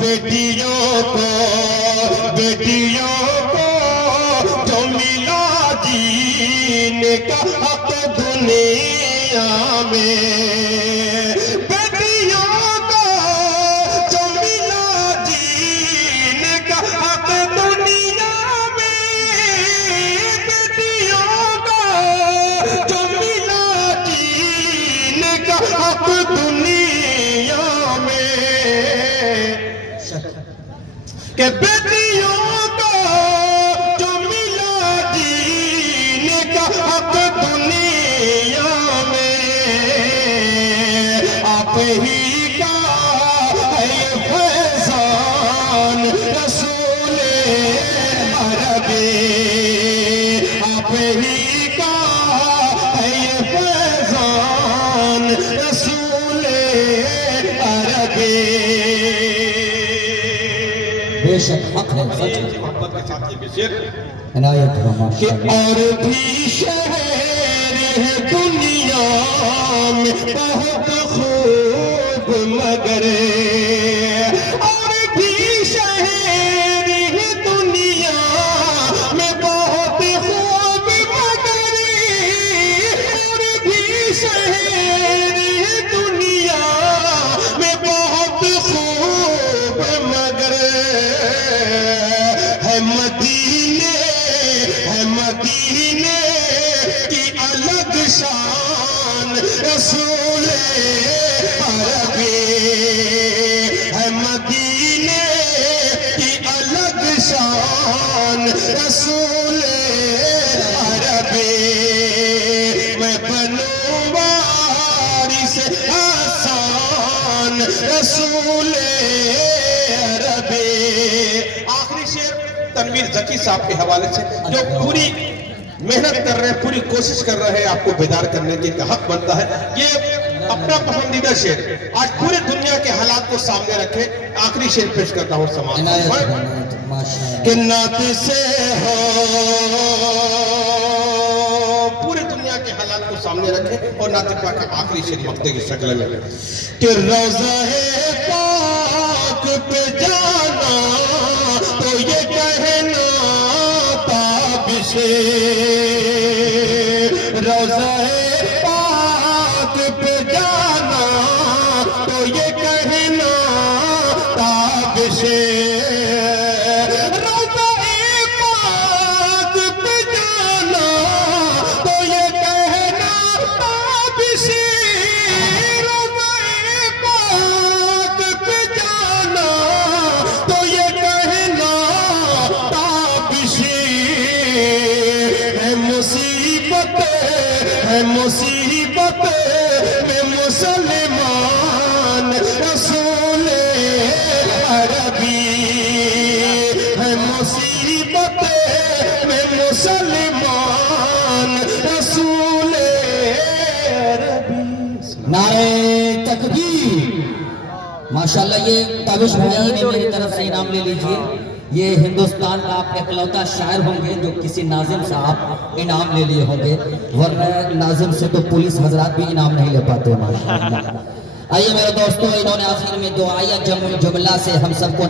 بیٹیوں کو جو ملا جینے کا حق دنیا میں، بیٹیوں کو جو ملا جینے کا حق دنیا میں، بیٹیوں کو جو ملا جینے کا حق دنیا میں، کہ بیٹیوں کو جو ملا جینے کا حق دنیا میں، آپ ہی کا ہے یہ فیضان رسول عربی، آپ ہی کا ہے یہ فیضان رسول عربی۔ بے شک حق ہے، سچ ہے، محبت کے ساتھ یہ بھی شعر عنایت ہو کہ ماشاءاللہ۔ اور بھی شہر ہے دنیا میں بہت خوب مگر، اور بھی شہر ہے دنیا میں بہت خوب مگر، اور بھی شہر ہے دنیا میں بہت خوب مگر، ہے مدینے کی الگ شان رسول عربی، ہے مدینے کی الگ شان رسول عربی، میں بنوں وارث آسان رسول عربی۔ آخری شعر تنویر ذکی صاحب کے حوالے سے، جو پوری محنت کر رہے ہیں، پوری کوشش کر رہے ہیں آپ کو بیدار کرنے کی، کا حق بنتا ہے۔ یہ اپنا پسندیدہ شعر آج پورے دنیا کے حالات کو سامنے رکھے، آخری شعر پیش کرتا ہوں سماعت عنایت ہو، فرمائیں عنایت ہو ماشاءاللہ۔ کہ نعت سے ہو، پورے دنیا کے حالات کو سامنے رکھے اور نعت پاک کا آخری شعر مقطع کی شکل میں، کہ روضہ پاک پہ جانا تو یہ کہنا تابش، روضہ پاک پہ جانا تو یہ کہنا تابش، روضہ پاک پہ جانا تو یہ کہنا تابش، روضہ پاک پہ جانا تو یہ کہنا تابش، ہے مصیبت میں مسلمان رسول عربی، ہے مصیبت میں مسلمان رسول عربی۔ نعرہ تکبیر، ماشاءاللہ۔ یہ تابش بھائی نے میری طرف سے انعام لے لیجئے، یہ ہندوستان کا آپ اکلوتا شاعر ہوں گے جو کسی ناظم صاحب انعام لے لیے ہوں گے، ورنہ ناظم سے تو پولیس حضرات بھی انعام نہیں لے پاتے ماشاءاللہ۔ آئیے میرے دوستو، انہوں نے آخر میں دعائیہ جملہ سے ہم سب کو